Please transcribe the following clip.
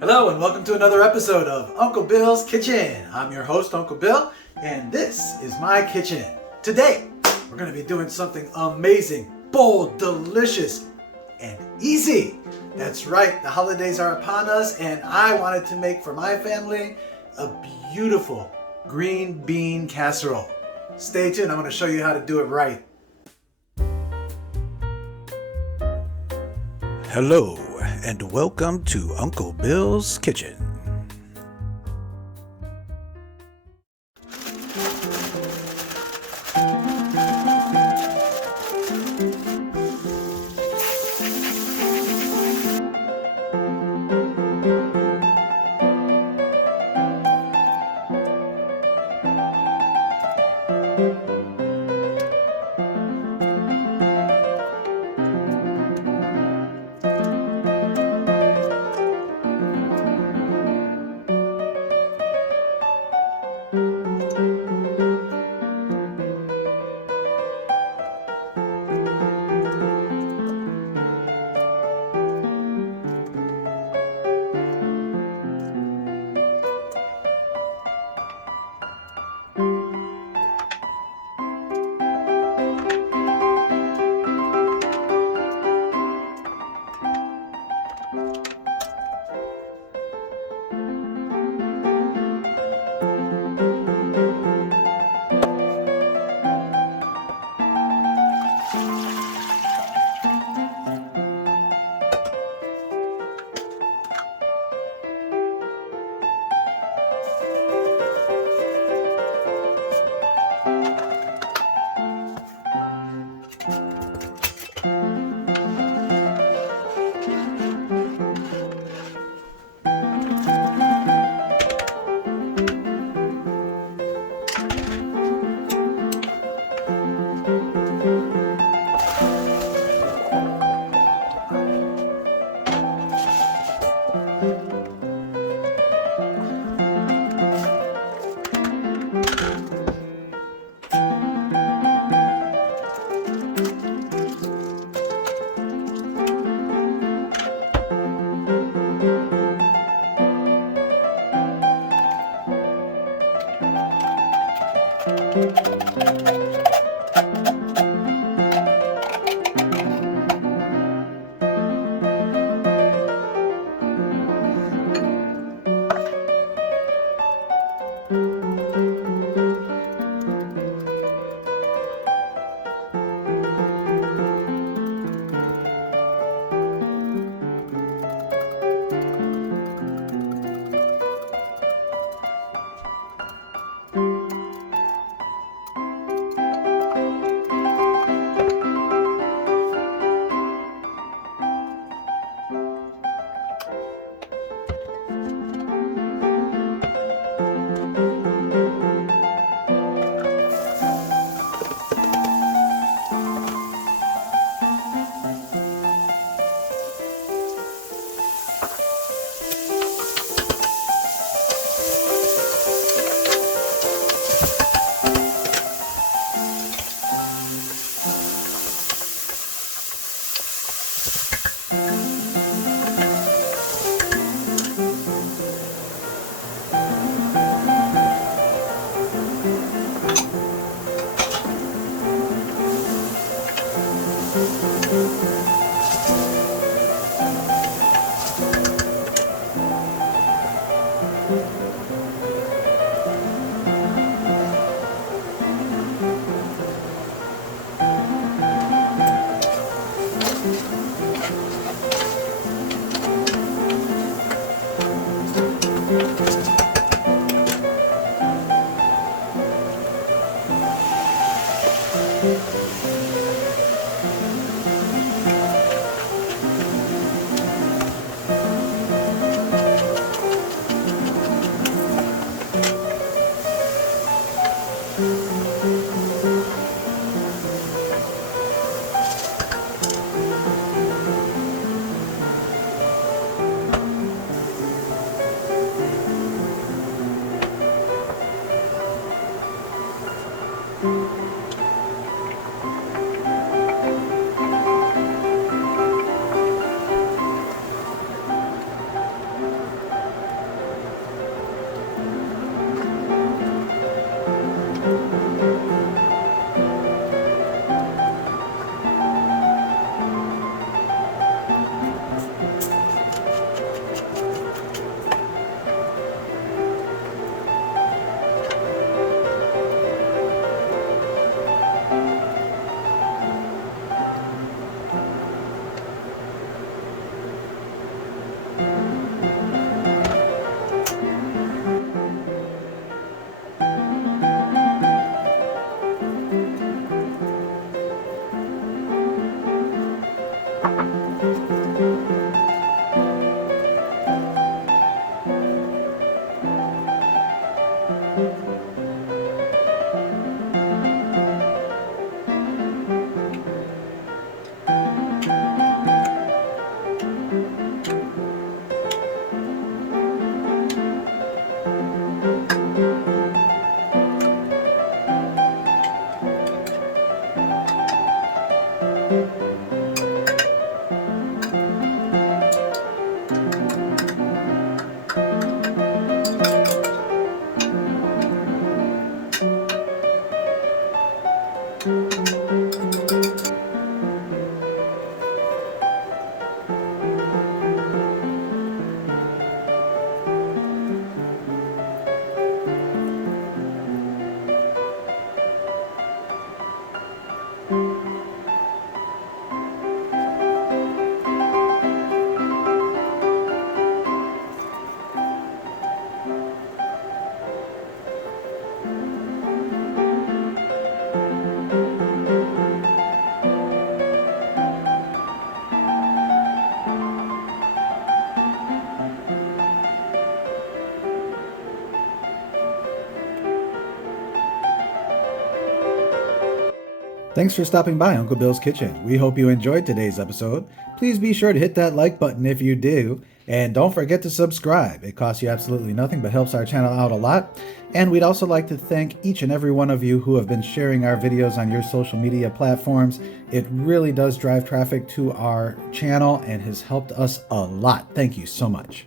Hello and welcome to another episode of Uncle Bill's Kitchen. I'm your host, Uncle Bill, and this is my kitchen. Today, we're going to be doing something amazing, bold, delicious, and easy. That's right, the holidays are upon us, and I wanted to make for my family a beautiful green bean casserole. Stay tuned, I'm going to show you how to do it right. Hello, and welcome to Uncle Bill's Kitchen. Thanks for stopping by Uncle Bill's Kitchen. We hope you enjoyed today's episode. Please be sure to hit that like button if you do. And don't forget to subscribe. It costs you absolutely nothing but helps our channel out a lot. And we'd also like to thank each and every one of you who have been sharing our videos on your social media platforms. It really does drive traffic to our channel and has helped us a lot. Thank you so much.